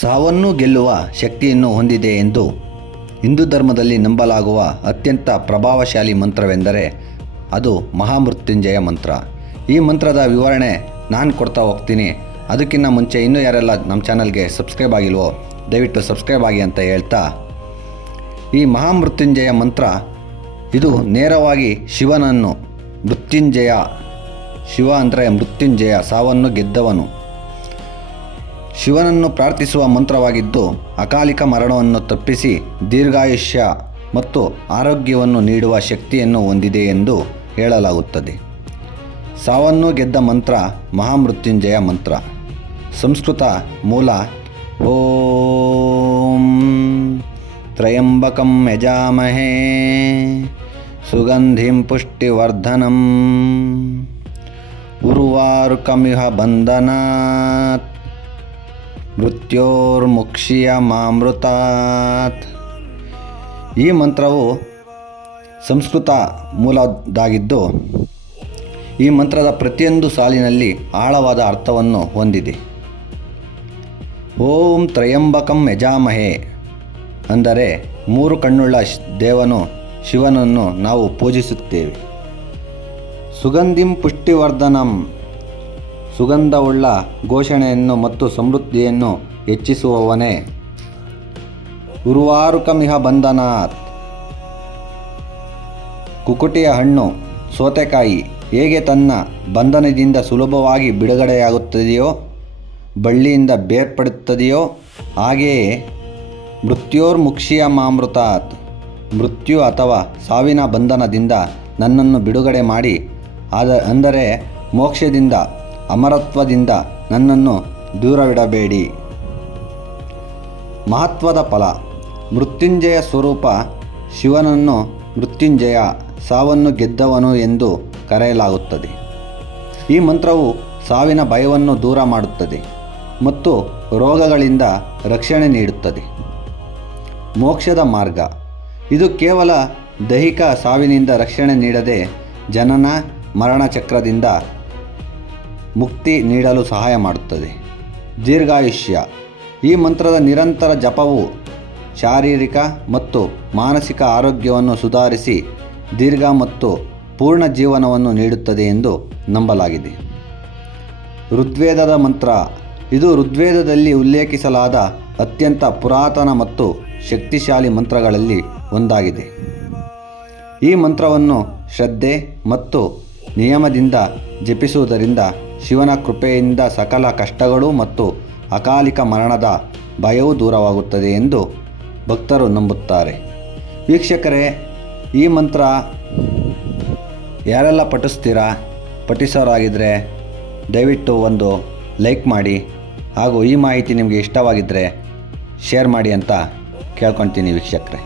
ಸಾವನ್ನು ಗೆಲ್ಲುವ ಶಕ್ತಿಯನ್ನು ಹೊಂದಿದೆ ಎಂದು ಹಿಂದೂ ಧರ್ಮದಲ್ಲಿ ನಂಬಲಾಗುವ ಅತ್ಯಂತ ಪ್ರಭಾವಶಾಲಿ ಮಂತ್ರವೆಂದರೆ ಅದು ಮಹಾಮೃತ್ಯುಂಜಯ ಮಂತ್ರ. ಈ ಮಂತ್ರದ ವಿವರಣೆ ನಾನು ಕೊಡ್ತಾ ಹೋಗ್ತೀನಿ. ಅದಕ್ಕಿಂತ ಮುಂಚೆ ಇನ್ನೂ ಯಾರೆಲ್ಲ ನಮ್ಮ ಚಾನಲ್ಗೆ ಸಬ್ಸ್ಕ್ರೈಬ್ ಆಗಿಲ್ವೋ ದಯವಿಟ್ಟು ಸಬ್ಸ್ಕ್ರೈಬ್ ಆಗಿ ಅಂತ ಹೇಳ್ತಾ, ಈ ಮಹಾಮೃತ್ಯುಂಜಯ ಮಂತ್ರ ಇದು ನೇರವಾಗಿ ಶಿವನನ್ನು ಮೃತ್ಯುಂಜಯ, ಶಿವ ಅಂದರೆ ಮೃತ್ಯುಂಜಯ, ಸಾವನ್ನು ಗೆದ್ದವನು, ಶಿವನನ್ನು ಪ್ರಾರ್ಥಿಸುವ ಮಂತ್ರವಾಗಿದ್ದು ಅಕಾಲಿಕ ಮರಣವನ್ನು ತಪ್ಪಿಸಿ ದೀರ್ಘಾಯುಷ್ಯ ಮತ್ತು ಆರೋಗ್ಯವನ್ನು ನೀಡುವ ಶಕ್ತಿಯನ್ನು ಹೊಂದಿದೆ ಎಂದು ಹೇಳಲಾಗುತ್ತದೆ. ಸಾವನ್ನು ಗೆದ್ದ ಮಂತ್ರ ಮಹಾಮೃತ್ಯುಂಜಯ ಮಂತ್ರ. ಸಂಸ್ಕೃತ ಮೂಲ ಓಂ ತ್ರಯಂಬಕಂ ಯಜಾಮಹೇ ಸುಗಂಧಿಂ ಪುಷ್ಟಿವರ್ಧನಂ ಉರ್ವಾರುಕಮಿಹ ಬಂಧನಾತ್ ಮೃತ್ಯೋರ್ಮುಕ್ಷಿಯಮಾಮೃತಾತ್. ಈ ಮಂತ್ರವು ಸಂಸ್ಕೃತ ಮೂಲದಾಗಿದ್ದು ಈ ಮಂತ್ರದ ಪ್ರತಿಯೊಂದು ಸಾಲಿನಲ್ಲಿ ಆಳವಾದ ಅರ್ಥವನ್ನು ಹೊಂದಿದೆ. ಓಂ ತ್ರಯಂಬಕಂ ಯಜಾಮಹೇ ಅಂದರೆ ಮೂರು ಕಣ್ಣುಳ್ಳ ದೇವನು ಶಿವನನ್ನು ನಾವು ಪೂಜಿಸುತ್ತೇವೆ. ಸುಗಂಧಿಂ ಪುಷ್ಟಿವರ್ಧನಂ ಸುಗಂಧವುಳ್ಳ ಘೋಷಣೆಯನ್ನು ಮತ್ತು ಸಮೃದ್ಧಿಯನ್ನು ಹೆಚ್ಚಿಸುವವನೇ. ಉರ್ವಾರುಕಮಿಹ ಬಂಧನಾತ್ ಕುಕುಟಿಯ ಹಣ್ಣು ಸೌತೆಕಾಯಿ ಹೇಗೆ ತನ್ನ ಬಂಧನದಿಂದ ಸುಲಭವಾಗಿ ಬಿಡುಗಡೆಯಾಗುತ್ತದೆಯೋ, ಬಳ್ಳಿಯಿಂದ ಬೇರ್ಪಡುತ್ತದೆಯೋ, ಹಾಗೆಯೇ ಮೃತ್ಯೋರ್ಮುಕ್ಷಿಯಮಾಮೃತಾತ್ ಮೃತ್ಯು ಅಥವಾ ಸಾವಿನ ಬಂಧನದಿಂದ ನನ್ನನ್ನು ಬಿಡುಗಡೆ ಮಾಡಿ, ಅಂದರೆ ಮೋಕ್ಷದಿಂದ ಅಮರತ್ವದಿಂದ ನನ್ನನ್ನು ದೂರವಿಡಬೇಡಿ. ಮಹತ್ವದ ಫಲ. ಮೃತ್ಯುಂಜಯ ಸ್ವರೂಪ ಶಿವನನ್ನು ಮೃತ್ಯುಂಜಯ, ಸಾವನ್ನು ಗೆದ್ದವನು ಎಂದು ಕರೆಯಲಾಗುತ್ತದೆ. ಈ ಮಂತ್ರವು ಸಾವಿನ ಭಯವನ್ನು ದೂರ ಮಾಡುತ್ತದೆ ಮತ್ತು ರೋಗಗಳಿಂದ ರಕ್ಷಣೆ ನೀಡುತ್ತದೆ. ಮೋಕ್ಷದ ಮಾರ್ಗ. ಇದು ಕೇವಲ ದೈಹಿಕ ಸಾವಿನಿಂದ ರಕ್ಷಣೆ ನೀಡದೆ ಜನನ ಮರಣ ಚಕ್ರದಿಂದ ಮುಕ್ತಿ ನೀಡಲು ಸಹಾಯ ಮಾಡುತ್ತದೆ. ದೀರ್ಘಾಯುಷ್ಯ. ಈ ಮಂತ್ರದ ನಿರಂತರ ಜಪವು ಶಾರೀರಿಕ ಮತ್ತು ಮಾನಸಿಕ ಆರೋಗ್ಯವನ್ನು ಸುಧಾರಿಸಿ ದೀರ್ಘ ಮತ್ತು ಪೂರ್ಣ ಜೀವನವನ್ನು ನೀಡುತ್ತದೆ ಎಂದು ನಂಬಲಾಗಿದೆ. ಋಗ್ವೇದದ ಮಂತ್ರ. ಇದು ಋಗ್ವೇದದಲ್ಲಿ ಉಲ್ಲೇಖಿಸಲಾದ ಅತ್ಯಂತ ಪುರಾತನ ಮತ್ತು ಶಕ್ತಿಶಾಲಿ ಮಂತ್ರಗಳಲ್ಲಿ ಒಂದಾಗಿದೆ. ಈ ಮಂತ್ರವನ್ನು ಶ್ರದ್ಧೆ ಮತ್ತು ನಿಯಮದಿಂದ ಜಪಿಸುವುದರಿಂದ ಶಿವನ ಕೃಪೆಯಿಂದ ಸಕಲ ಕಷ್ಟಗಳು ಮತ್ತು ಅಕಾಲಿಕ ಮರಣದ ಭಯವು ದೂರವಾಗುತ್ತದೆ ಎಂದು ಭಕ್ತರು ನಂಬುತ್ತಾರೆ. ವೀಕ್ಷಕರೇ, ಈ ಮಂತ್ರ ಯಾರೆಲ್ಲ ಪಠಿಸೋರಾಗಿದ್ದರೆ ದಯವಿಟ್ಟು ಒಂದು ಲೈಕ್ ಮಾಡಿ, ಹಾಗೂ ಈ ಮಾಹಿತಿ ನಿಮಗೆ ಇಷ್ಟವಾಗಿದ್ದರೆ ಶೇರ್ ಮಾಡಿ ಅಂತ ಕೇಳ್ಕೊಳ್ತೀನಿ ವೀಕ್ಷಕರೇ.